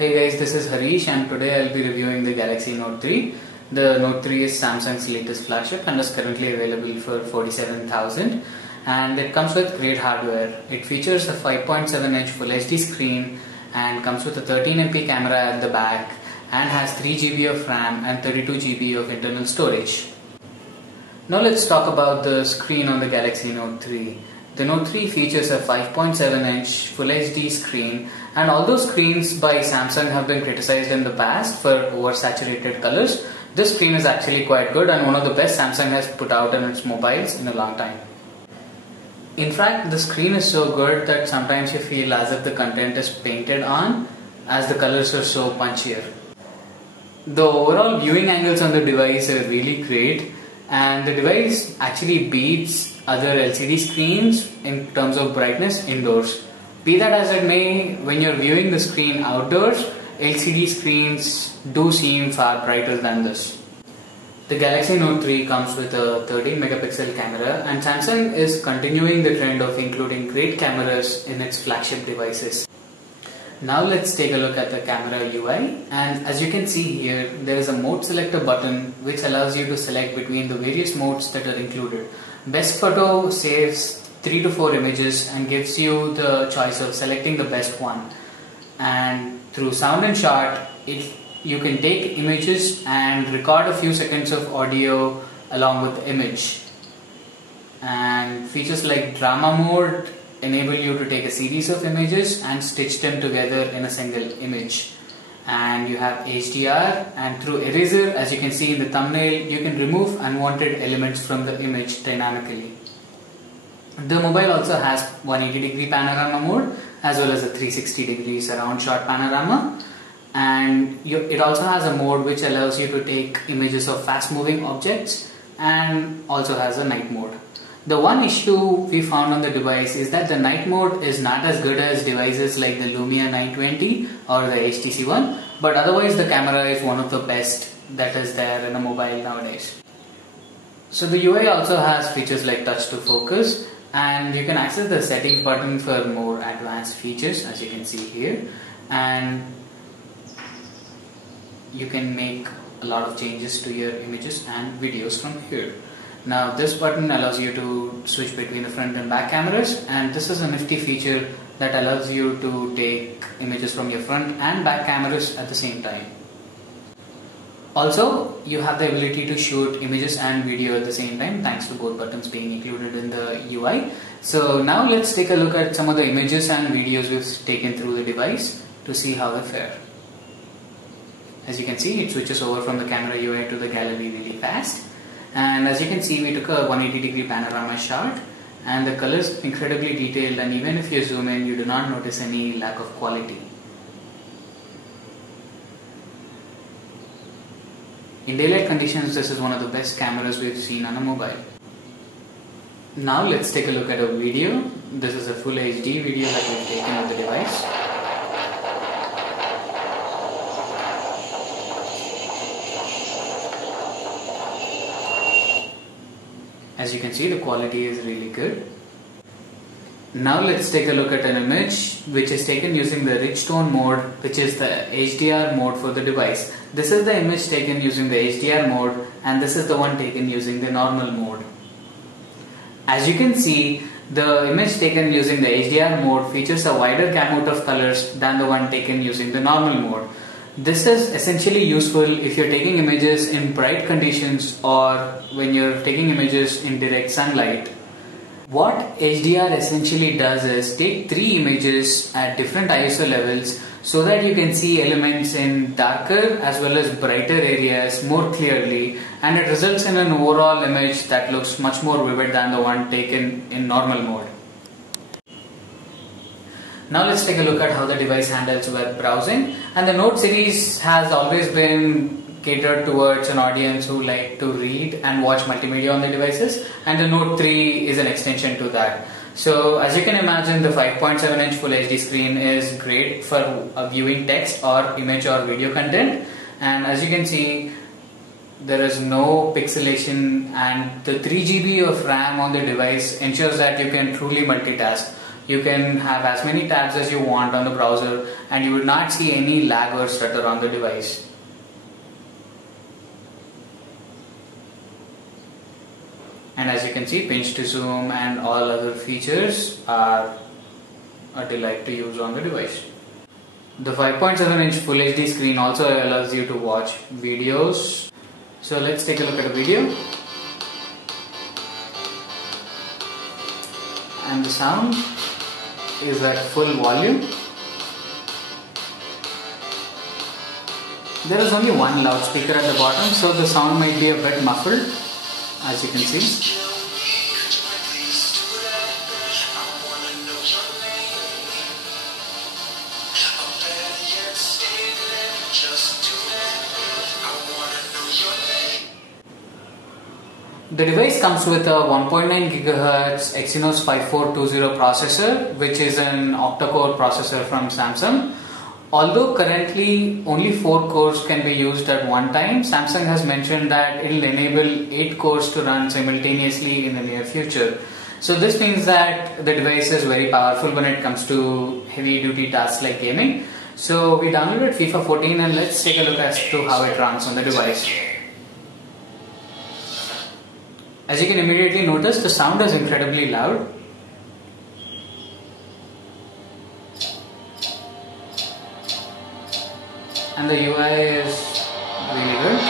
Hey guys, this is Harish and today I'll be reviewing the Galaxy Note 3. The Note 3 is Samsung's latest flagship and is currently available for 47,000, and it comes with great hardware. It features a 5.7-inch Full HD screen and comes with a 13MP camera at the back and has 3GB of RAM and 32GB of internal storage. Now let's talk about the screen on the Galaxy Note 3. The Note 3 features a 5.7-inch Full HD screen, and although screens by Samsung have been criticized in the past for oversaturated colors, this screen is actually quite good and one of the best Samsung has put out in its mobiles in a long time. In fact, the screen is so good that sometimes you feel as if the content is painted on, as the colors are so punchier. The overall viewing angles on the device are really great, and the device actually beats other LCD screens in terms of brightness indoors. Be that as it may, when you're viewing the screen outdoors, LCD screens do seem far brighter than this. The Galaxy Note 3 comes with a 13 megapixel camera, and Samsung is continuing the trend of including great cameras in its flagship devices. Now let's take a look at the camera UI, and as you can see here, there is a mode selector button which allows you to select between the various modes that are included. Best Photo saves 3 to 4 images and gives you the choice of selecting the best one. And through Sound and Shot, you can take images and record a few seconds of audio along with the image. And features like Drama Mode enable you to take a series of images and stitch them together in a single image. And you have HDR, and through Eraser, as you can see in the thumbnail, you can remove unwanted elements from the image dynamically. The mobile also has 180-degree panorama mode as well as a 360-degree surround shot panorama, and it also has a mode which allows you to take images of fast moving objects, and also has a night mode. The one issue we found on the device is that the night mode is not as good as devices like the Lumia 920 or the HTC One, but otherwise the camera is one of the best that is there in a mobile nowadays. So the UI also has features like touch to focus, and you can access the settings button for more advanced features, as you can see here, and you can make a lot of changes to your images and videos from here. Now this button allows you to switch between the front and back cameras, and this is a nifty feature that allows you to take images from your front and back cameras at the same time. Also, you have the ability to shoot images and video at the same time thanks to both buttons being included in the UI. So now let's take a look at some of the images and videos we've taken through the device to see how they fare. As you can see, it switches over from the camera UI to the gallery really fast. And as you can see, we took a 180-degree panorama shot, and the colors are incredibly detailed, and even if you zoom in, you do not notice any lack of quality. In daylight conditions, this is one of the best cameras we've seen on a mobile. Now let's take a look at a video. This is a full HD video that we've taken of the device. As you can see, the quality is really good. Now let's take a look at an image which is taken using the rich tone mode, which is the HDR mode for the device. This is the image taken using the HDR mode, and this is the one taken using the normal mode. As you can see, the image taken using the HDR mode features a wider gamut of colors than the one taken using the normal mode. This is essentially useful if you're taking images in bright conditions or when you're taking images in direct sunlight. What HDR essentially does is take 3 images at different ISO levels so that you can see elements in darker as well as brighter areas more clearly, and it results in an overall image that looks much more vivid than the one taken in normal mode. Now let's take a look at how the device handles web browsing. And the Note series has always been catered towards an audience who like to read and watch multimedia on their devices, and the Note 3 is an extension to that. So as you can imagine, the 5.7-inch Full HD screen is great for viewing text or image or video content, and as you can see, there is no pixelation, and the 3GB of RAM on the device ensures that you can truly multitask. You can have as many tabs as you want on the browser and you would not see any lag or stutter on the device. And as you can see, pinch to zoom and all other features are a delight to use on the device. The 5.7-inch Full HD screen also allows you to watch videos. So let's take a look at a video. And the sound is at full volume. There is only one loudspeaker at the bottom, so the sound might be a bit muffled, as you can see. The device comes with a 1.9 GHz Exynos 5420 processor, which is an octa-core processor from Samsung. Although currently only 4 cores can be used at one time, Samsung has mentioned that it will enable 8 cores to run simultaneously in the near future. So this means that the device is very powerful when it comes to heavy duty tasks like gaming. So we downloaded FIFA 14 and let's take a look as to how it runs on the device. As you can immediately notice, the sound is incredibly loud. And the UI is really good.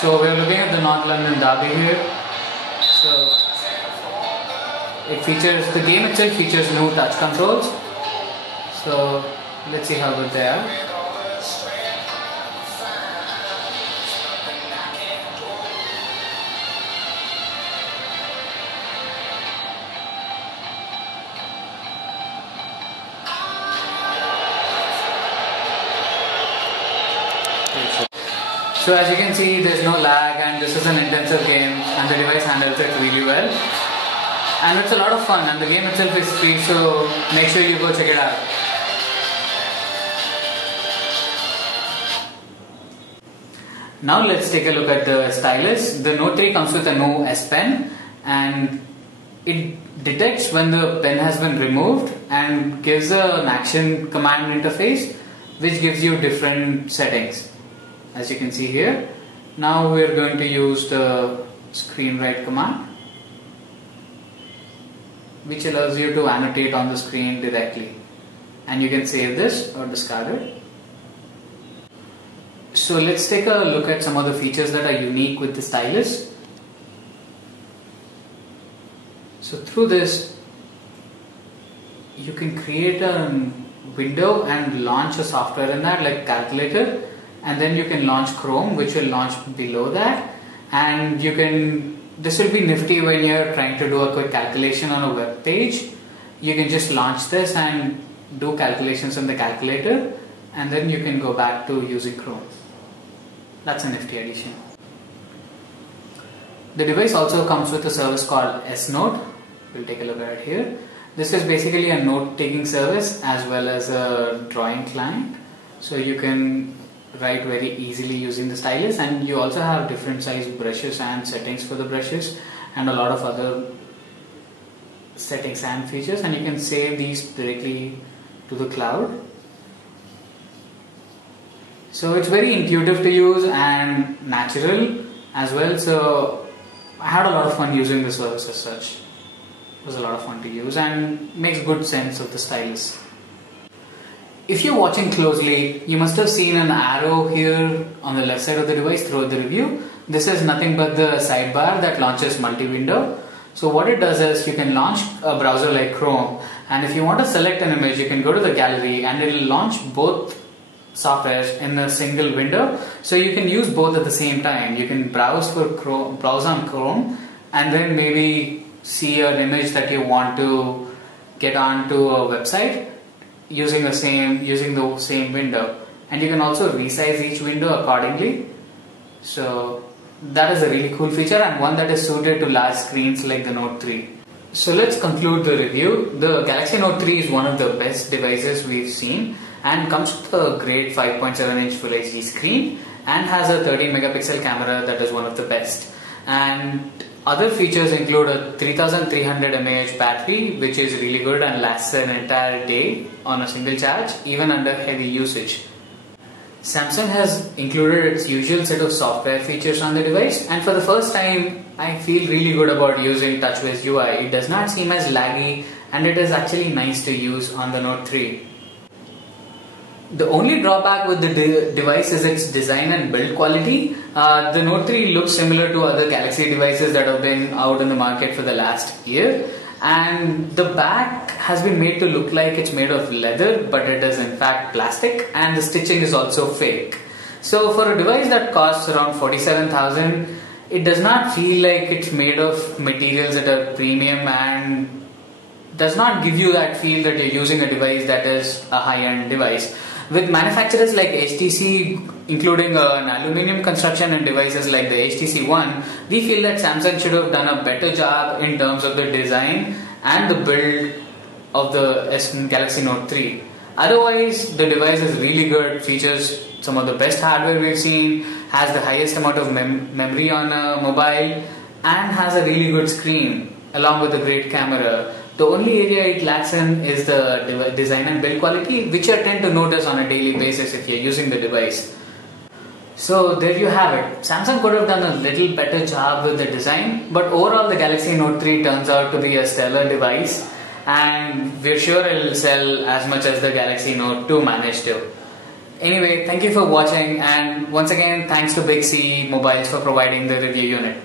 So we are looking at the North London Derby here. So the game itself features no touch controls. So let's see how good they are. So as you can see, there's no lag and this is an intensive game and the device handles it really well. And it's a lot of fun and the game itself is free, so make sure you go check it out. Now let's take a look at the stylus. The Note 3 comes with a No S Pen and it detects when the pen has been removed and gives an action command interface which gives you different settings. As you can see here. Now we are going to use the screen write command, which allows you to annotate on the screen directly, and you can save this or discard it. So let's take a look at some of the features that are unique with the stylus. So through this you can create a window and launch a software in that, like calculator, and then you can launch Chrome, which will launch below that, and this will be nifty when you're trying to do a quick calculation on a web page. You can just launch this and do calculations in the calculator, and then you can go back to using Chrome. That's a nifty addition. The device also comes with a service called S-Note. We'll take a look at it here. This is basically a note-taking service as well as a drawing client. So you can write very easily using the stylus, and you also have different size brushes and settings for the brushes and a lot of other settings and features, and you can save these directly to the cloud. So it's very intuitive to use and natural as well, so I had a lot of fun using the service as such. It was a lot of fun to use and makes good sense of the stylus. If you're watching closely, you must have seen an arrow here on the left side of the device throughout the review. This is nothing but the sidebar that launches multi-window. So what it does is you can launch a browser like Chrome, and if you want to select an image, you can go to the gallery and it will launch both softwares in a single window. So you can use both at the same time. You can browse on Chrome and then maybe see an image that you want to get onto a website using the same window, and you can also resize each window accordingly. So that is a really cool feature and one that is suited to large screens like the Note 3. So let's conclude the review. The Galaxy Note 3 is one of the best devices we've seen, and comes with a great 5.7-inch Full HD screen and has a 13 megapixel camera that is one of the best. And other features include a 3300 mAh battery, which is really good and lasts an entire day on a single charge, even under heavy usage. Samsung has included its usual set of software features on the device, and for the first time I feel really good about using TouchWiz UI. It does not seem as laggy and it is actually nice to use on the Note 3. The only drawback with the device is its design and build quality. The Note 3 looks similar to other Galaxy devices that have been out in the market for the last year, and the back has been made to look like it's made of leather, but it is in fact plastic, and the stitching is also fake. So for a device that costs around 47,000, it does not feel like it's made of materials that are premium and does not give you that feel that you're using a device that is a high-end device. With manufacturers like HTC including an aluminium construction in devices like the HTC One, we feel that Samsung should have done a better job in terms of the design and the build of the Galaxy Note 3. Otherwise, the device is really good, features some of the best hardware we've seen, has the highest amount of memory on a mobile, and has a really good screen along with a great camera. The only area it lacks in is the design and build quality, which you tend to notice on a daily basis if you're using the device. So there you have it. Samsung could have done a little better job with the design, but overall the Galaxy Note 3 turns out to be a stellar device, and we're sure it will sell as much as the Galaxy Note 2 managed to. Anyway, thank you for watching, and once again thanks to Big C Mobiles for providing the review unit.